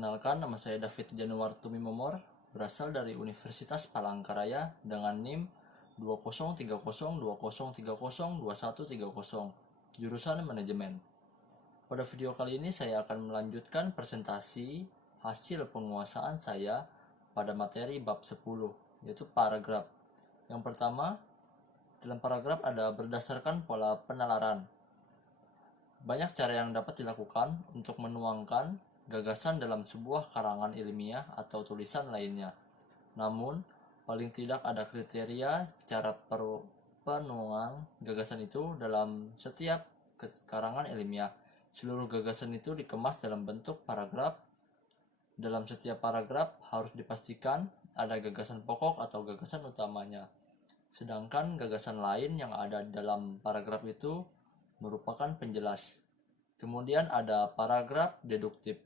Perkenalkan, nama saya David Januar Tumimomor, berasal dari Universitas Palangkaraya dengan NIM 203020302130, jurusan manajemen. Pada video kali ini saya akan melanjutkan presentasi hasil penguasaan saya pada materi bab 10, yaitu paragraf. Yang pertama, dalam paragraf ada berdasarkan pola penalaran. Banyak cara yang dapat dilakukan untuk menuangkan gagasan dalam sebuah karangan ilmiah atau tulisan lainnya. Namun, paling tidak ada kriteria cara penuangan gagasan itu dalam setiap karangan ilmiah. Seluruh gagasan itu dikemas dalam bentuk paragraf. Dalam setiap paragraf harus dipastikan ada gagasan pokok atau gagasan utamanya. Sedangkan gagasan lain yang ada dalam paragraf itu merupakan penjelas. Kemudian ada paragraf deduktif.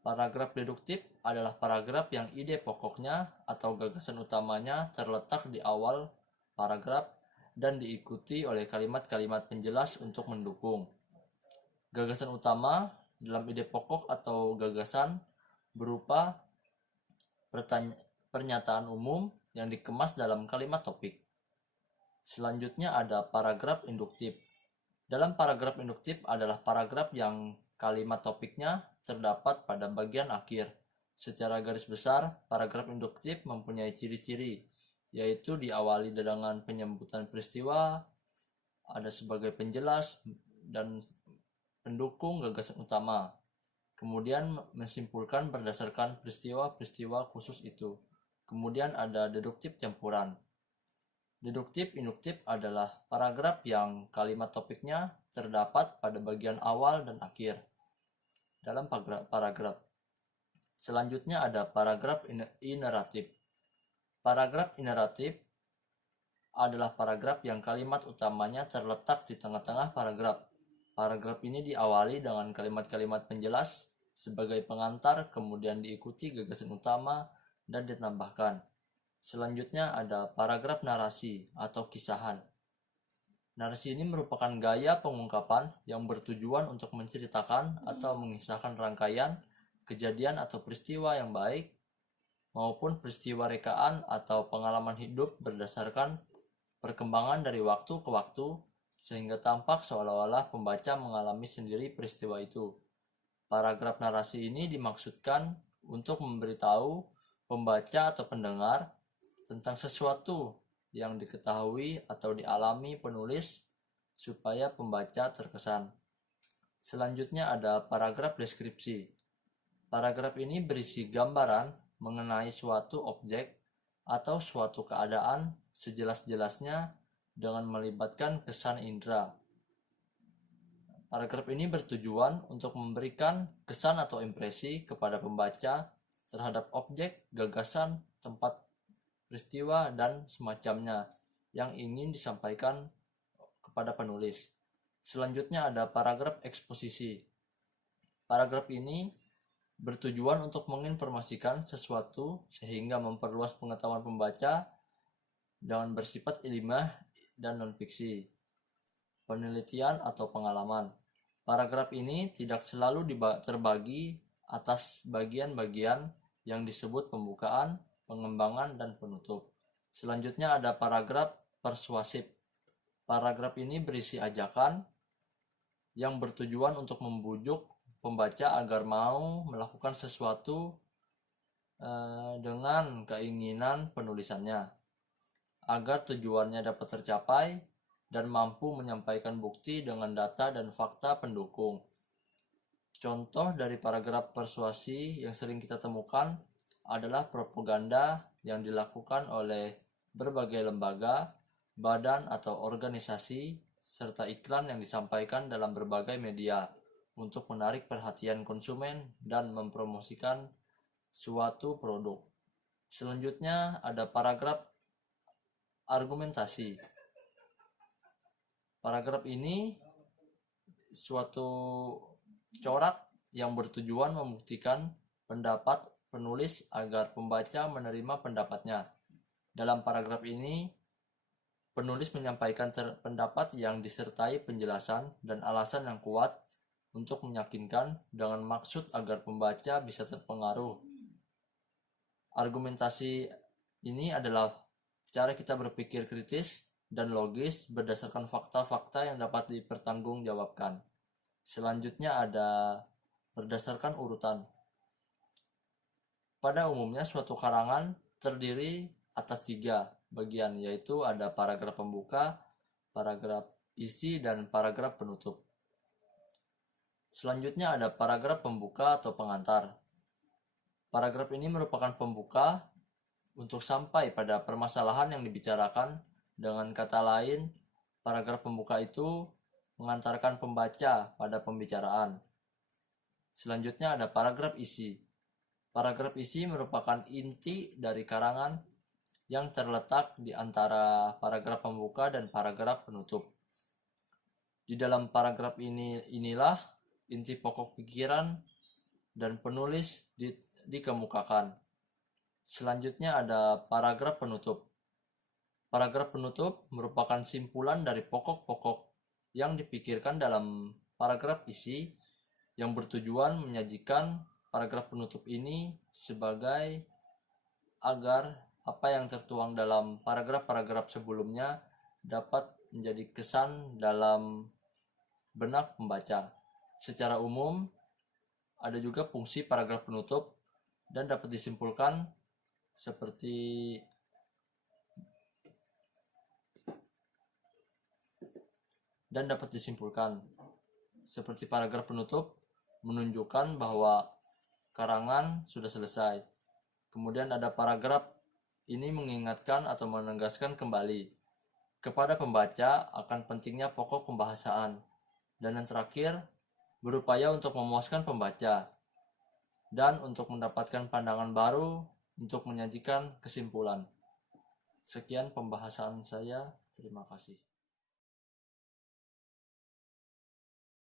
Paragraf deduktif adalah paragraf yang ide pokoknya atau gagasan utamanya terletak di awal paragraf dan diikuti oleh kalimat-kalimat penjelas untuk mendukung. Gagasan utama dalam ide pokok atau gagasan berupa pernyataan umum yang dikemas dalam kalimat topik. Selanjutnya ada paragraf induktif. Dalam paragraf induktif adalah paragraf yang kalimat topiknya terdapat pada bagian akhir. Secara garis besar, paragraf induktif mempunyai ciri-ciri, yaitu diawali dengan penyebutan peristiwa, ada sebagai penjelas, dan pendukung gagasan utama. Kemudian menyimpulkan berdasarkan peristiwa-peristiwa khusus itu. Kemudian ada deduktif campuran. Deduktif induktif adalah paragraf yang kalimat topiknya terdapat pada bagian awal dan akhir dalam paragraf. Selanjutnya ada paragraf ineratif. Paragraf ineratif adalah paragraf yang kalimat utamanya terletak di tengah-tengah paragraf. Paragraf ini diawali dengan kalimat-kalimat penjelas sebagai pengantar, kemudian diikuti gagasan utama dan ditambahkan. Selanjutnya ada paragraf narasi atau kisahan. Narasi ini merupakan gaya pengungkapan yang bertujuan untuk menceritakan atau mengisahkan rangkaian kejadian atau peristiwa yang baik maupun peristiwa rekaan atau pengalaman hidup berdasarkan perkembangan dari waktu ke waktu sehingga tampak seolah-olah pembaca mengalami sendiri peristiwa itu. Paragraf narasi ini dimaksudkan untuk memberitahu pembaca atau pendengar tentang sesuatu yang diketahui atau dialami penulis supaya pembaca terkesan. Selanjutnya ada paragraf deskripsi. Paragraf ini berisi gambaran mengenai suatu objek atau suatu keadaan sejelas-jelasnya dengan melibatkan kesan indera. Paragraf ini bertujuan untuk memberikan kesan atau impresi kepada pembaca terhadap objek, gagasan, tempat peristiwa, dan semacamnya yang ingin disampaikan kepada penulis. Selanjutnya ada paragraf eksposisi. Paragraf ini bertujuan untuk menginformasikan sesuatu sehingga memperluas pengetahuan pembaca dengan bersifat ilmiah dan non-fiksi, penelitian atau pengalaman. Paragraf ini tidak selalu terbagi atas bagian-bagian yang disebut pembukaan, pengembangan, dan penutup. Selanjutnya ada paragraf persuasif. Paragraf ini berisi ajakan yang bertujuan untuk membujuk pembaca agar mau melakukan sesuatu dengan keinginan penulisannya, agar tujuannya dapat tercapai dan mampu menyampaikan bukti dengan data dan fakta pendukung. Contoh dari paragraf persuasi yang sering kita temukan adalah propaganda yang dilakukan oleh berbagai lembaga, badan atau organisasi, serta iklan yang disampaikan dalam berbagai media untuk menarik perhatian konsumen dan mempromosikan suatu produk. Selanjutnya ada paragraf argumentasi. Paragraf ini suatu corak yang bertujuan membuktikan pendapat penulis agar pembaca menerima pendapatnya. Dalam paragraf ini, penulis menyampaikan pendapat yang disertai penjelasan dan alasan yang kuat untuk meyakinkan dengan maksud agar pembaca bisa terpengaruh. Argumentasi ini adalah cara kita berpikir kritis dan logis berdasarkan fakta-fakta yang dapat dipertanggungjawabkan. Selanjutnya ada berdasarkan urutan. Pada umumnya suatu karangan terdiri atas 3 bagian, yaitu ada paragraf pembuka, paragraf isi, dan paragraf penutup. Selanjutnya ada paragraf pembuka atau pengantar. Paragraf ini merupakan pembuka untuk sampai pada permasalahan yang dibicarakan. Dengan kata lain, paragraf pembuka itu mengantarkan pembaca pada pembicaraan. Selanjutnya ada paragraf isi. Paragraf isi merupakan inti dari karangan yang terletak di antara paragraf pembuka dan paragraf penutup. Di dalam paragraf inilah inti pokok pikiran dan penulis dikemukakan. Selanjutnya ada paragraf penutup. Paragraf penutup merupakan simpulan dari pokok-pokok yang dipikirkan dalam paragraf isi yang bertujuan menyajikan paragraf penutup ini sebagai agar apa yang tertuang dalam paragraf-paragraf sebelumnya dapat menjadi kesan dalam benak pembaca. Secara umum, ada juga fungsi paragraf penutup dan dapat disimpulkan seperti paragraf penutup menunjukkan bahwa karangan sudah selesai. Kemudian ada paragraf ini mengingatkan atau menegaskan kembali kepada pembaca akan pentingnya pokok pembahasan. Dan yang terakhir, berupaya untuk memuaskan pembaca dan untuk mendapatkan pandangan baru untuk menyajikan kesimpulan. Sekian pembahasan saya. Terima kasih.